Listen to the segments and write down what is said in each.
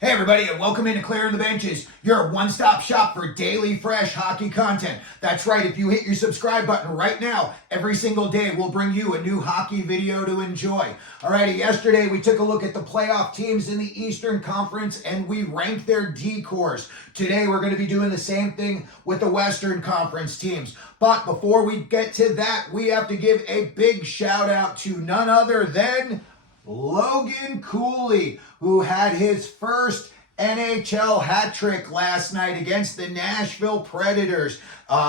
Hey everybody, and welcome into Clearing the Benches, your one-stop shop for daily fresh hockey content. That's right, if you hit your subscribe button right now, every single day we'll bring you a new hockey video to enjoy. Alrighty, yesterday we took a look at the playoff teams in the Eastern Conference and we ranked their D-cores. Today we're going to be doing the same thing with the Western Conference teams. But before we get to that, we have to give a big shout out to none other than Logan Cooley, who had his first NHL hat trick last night against the Nashville Predators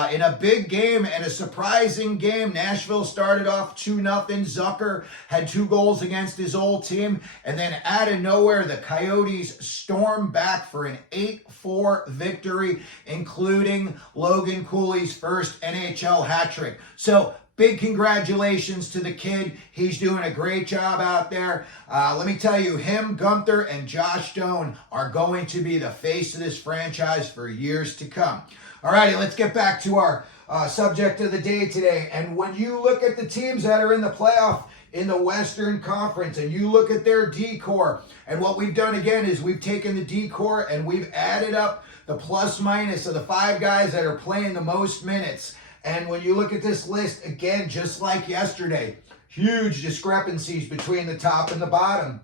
in a big game and a surprising game. Nashville started off 2-0. Zucker had 2 goals against his old team, and then out of nowhere, the Coyotes stormed back for an 8-4 victory, including Logan Cooley's first NHL hat trick. So, big congratulations to the kid. He's doing a great job out there. Let me tell you, him, Gunther, and Josh Stone are going to be the face of this franchise for years to come. All righty, let's get back to our subject of the day today. And when you look at the teams that are in the playoff in the Western Conference and you look at their D-core, and what we've done again is we've taken the D-core and we've added up the plus minus of the 5 guys that are playing the most minutes. And when you look at this list, again, just like yesterday, huge discrepancies between the top and the bottom.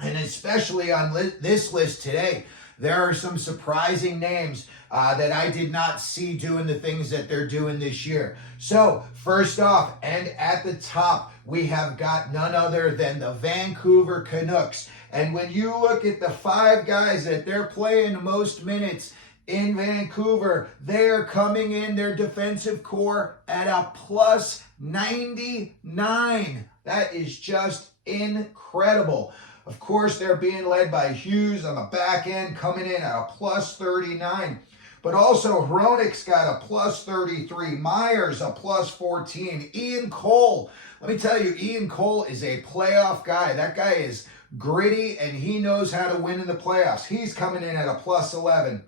And especially on this list today, there are some surprising names that I did not see doing the things that they're doing this year. So, first off, and at the top, we have got none other than the Vancouver Canucks. And when you look at the 5 guys that they're playing the most minutes in Vancouver, they're coming in their defensive core at a plus 99. That is just incredible. Of course, they're being led by Hughes on the back end, coming in at a plus 39. But also, Hronek's got a plus 33. Myers, a plus 14. Ian Cole. Let me tell you, Ian Cole is a playoff guy. That guy is gritty, and he knows how to win in the playoffs. He's coming in at a plus 11.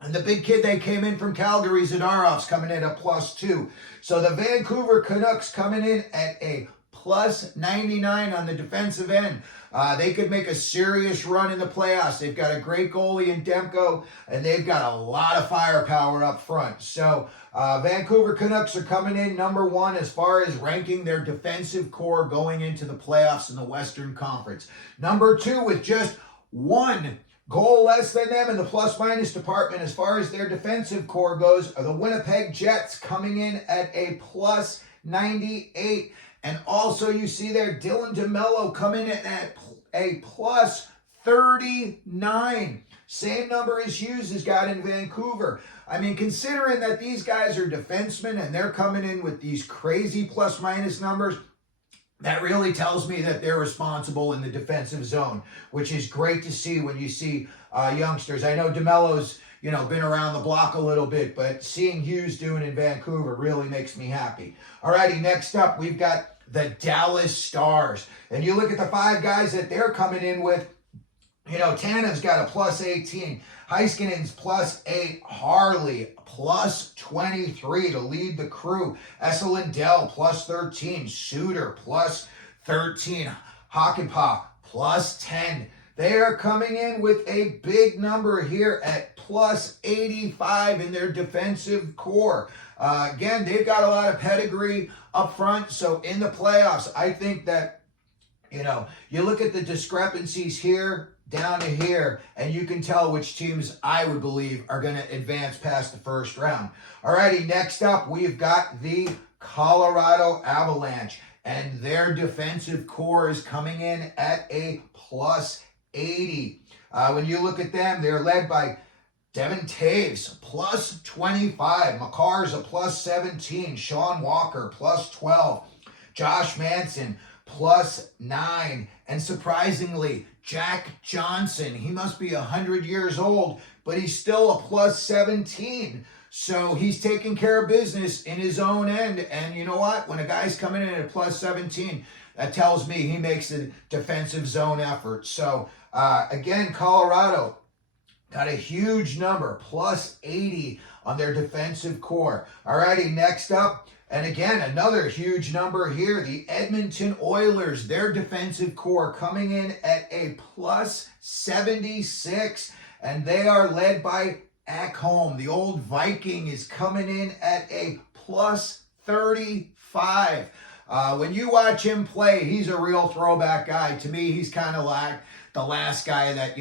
And the big kid that came in from Calgary, Zadarov's coming in at plus 2. So the Vancouver Canucks coming in at a plus 99 on the defensive end. They could make a serious run in the playoffs. They've got a great goalie in Demko, and they've got a lot of firepower up front. So Vancouver Canucks are coming in number 1 as far as ranking their defensive core going into the playoffs in the Western Conference. Number 2 with just 1 goal less than them in the plus-minus department as far as their defensive core goes are the Winnipeg Jets, coming in at a plus 98. And also you see there Dylan Demelo coming in at a plus 39. Same number as Hughes has got in Vancouver. I mean, considering that these guys are defensemen and they're coming in with these crazy plus-minus numbers, that really tells me that they're responsible in the defensive zone, which is great to see when you see youngsters. I know Demelo's, been around the block a little bit, but seeing Hughes doing in Vancouver really makes me happy. Alrighty, next up, we've got the Dallas Stars. And you look at the 5 guys that they're coming in with. Tanev's got a plus 18. Heiskanen's plus 8. Harley plus 23 to lead the crew. Esselindell plus 13. Suter plus 13. Hakanpää plus 10. They are coming in with a big number here at plus 85 in their defensive core. Again, they've got a lot of pedigree up front. So in the playoffs, I think that, you look at the discrepancies here down to here, and you can tell which teams I would believe are going to advance past the first round. Alrighty, next up, we've got the Colorado Avalanche, and their defensive core is coming in at a plus 80. When you look at them, they're led by Devin Taves, plus 25. Makar's a plus 17. Sean Walker, plus 12. Josh Manson, plus 9. And surprisingly, Jack Johnson, he must be 100 years old, but he's still a plus 17. So he's taking care of business in his own end. And you know what? When a guy's coming in at a plus 17, that tells me he makes a defensive zone effort. So again, Colorado, got a huge number, plus 80 on their defensive core. Alrighty, next up, and again, another huge number here, the Edmonton Oilers, their defensive core coming in at a plus 76, and they are led by Ekholm. The old Viking is coming in at a plus 35. When you watch him play, he's a real throwback guy. To me, he's kind of like the last guy that,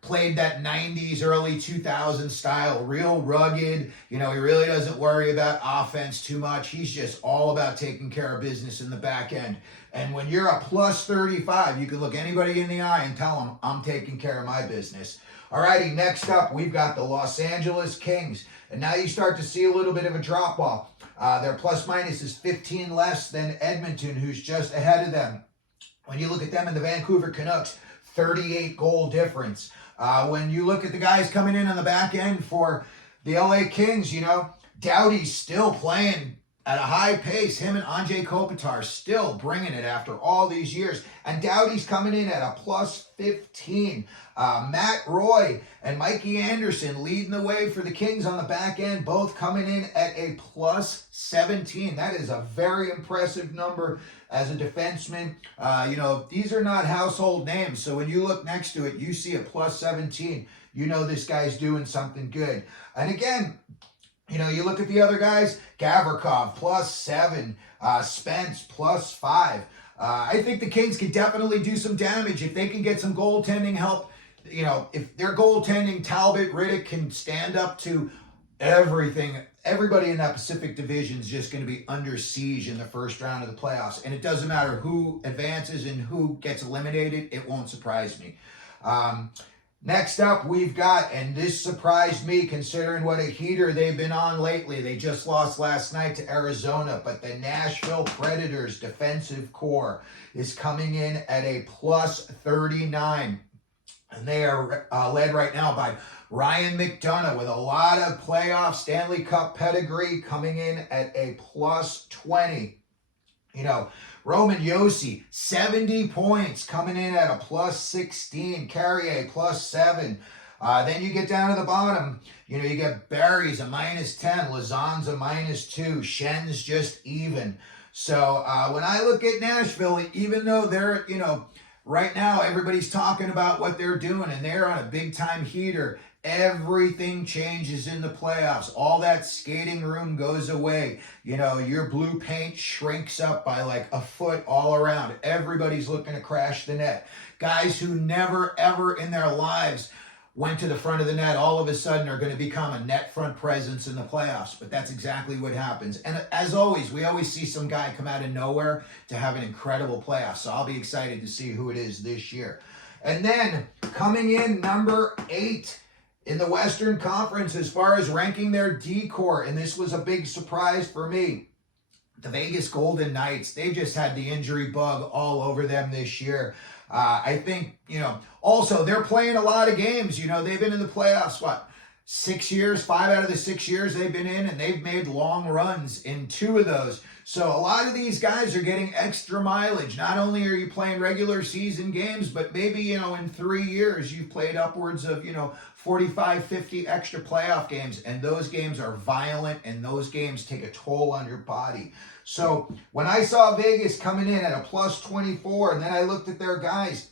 played that 90s, early 2000s style, real rugged. He really doesn't worry about offense too much. He's just all about taking care of business in the back end. And when you're a plus 35, you can look anybody in the eye and tell them, I'm taking care of my business. Alrighty, next up, we've got the Los Angeles Kings. And now you start to see a little bit of a drop-off. Their plus-minus is 15 less than Edmonton, who's just ahead of them. When you look at them and the Vancouver Canucks, 38 goal difference. When you look at the guys coming in on the back end for the LA Kings, Doughty's still playing at a high pace. Him and Anze Kopitar still bringing it after all these years. And Doughty's coming in at a plus 15. Matt Roy and Mikey Anderson leading the way for the Kings on the back end, both coming in at a plus 17. That is a very impressive number as a defenseman. These are not household names. So when you look next to it, you see a plus 17. You know this guy's doing something good. And again, you look at the other guys, Gavrikov, plus 7, Spence, plus 5. I think the Kings could definitely do some damage if they can get some goaltending help. If their goaltending, Talbot, Riddick can stand up to everything. Everybody in that Pacific Division is just going to be under siege in the first round of the playoffs. And it doesn't matter who advances and who gets eliminated. It won't surprise me. Next up, we've got, and this surprised me considering what a heater they've been on lately. They just lost last night to Arizona, but the Nashville Predators defensive core is coming in at a plus 39. And they are led right now by Ryan McDonough with a lot of playoff Stanley Cup pedigree, coming in at a plus 20. Roman Josi, 70 points, coming in at a plus 16. Carrier, plus 7. Then you get down to the bottom. You get Barry's a minus 10. Lazan's a minus 2. Schen's just even. So when I look at Nashville, even though they're, right now everybody's talking about what they're doing and they're on a big-time heater, everything changes in the playoffs. All that skating room goes away. Your blue paint shrinks up by like a foot all around. Everybody's looking to crash the net. Guys who never, ever in their lives went to the front of the net, all of a sudden are going to become a net front presence in the playoffs. But that's exactly what happens. And as always, we always see some guy come out of nowhere to have an incredible playoff. So I'll be excited to see who it is this year. And then coming in number 8, in the Western Conference, as far as ranking their D-core, and this was a big surprise for me, the Vegas Golden Knights, they've just had the injury bug all over them this year. I think, also they're playing a lot of games. They've been in the playoffs, 6 years, 5 out of the 6 years they've been in, and they've made long runs in 2 of those. So a lot of these guys are getting extra mileage. Not only are you playing regular season games, but maybe, in 3 years you've played upwards of, 45, 50 extra playoff games. And those games are violent and those games take a toll on your body. So when I saw Vegas coming in at a plus 24, and then I looked at their guys,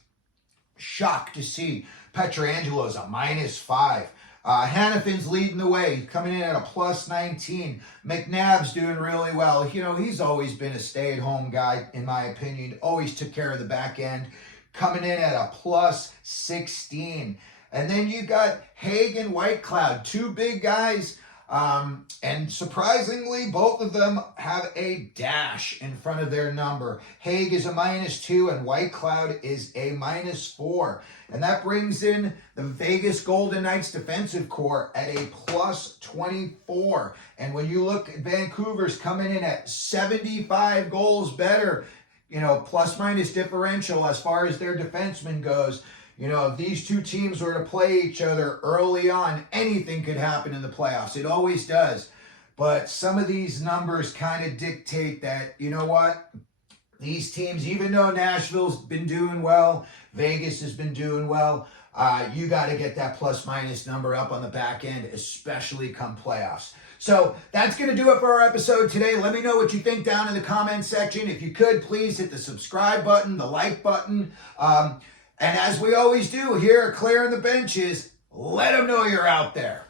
shocked to see Pietrangelo's a minus 5. Hannafin's leading the way, coming in at a plus 19. McNabb's doing really well. He's always been a stay-at-home guy, in my opinion. Always took care of the back end. Coming in at a plus 16. And then you got Haig and Whitecloud, 2 big guys. And surprisingly, both of them have a dash in front of their number. Haig is a minus 2 and Whitecloud is a minus 4. And that brings in the Vegas Golden Knights defensive core at a plus 24. And when you look at Vancouver's coming in at 75 goals better, plus minus differential as far as their defenseman goes. If these 2 teams were to play each other early on, anything could happen in the playoffs. It always does. But some of these numbers kind of dictate that, these teams, even though Nashville's been doing well, Vegas has been doing well, you got to get that plus-minus number up on the back end, especially come playoffs. So that's going to do it for our episode today. Let me know what you think down in the comments section. If you could, please hit the subscribe button, the like button. And as we always do here at Clearing the Benches, let them know you're out there.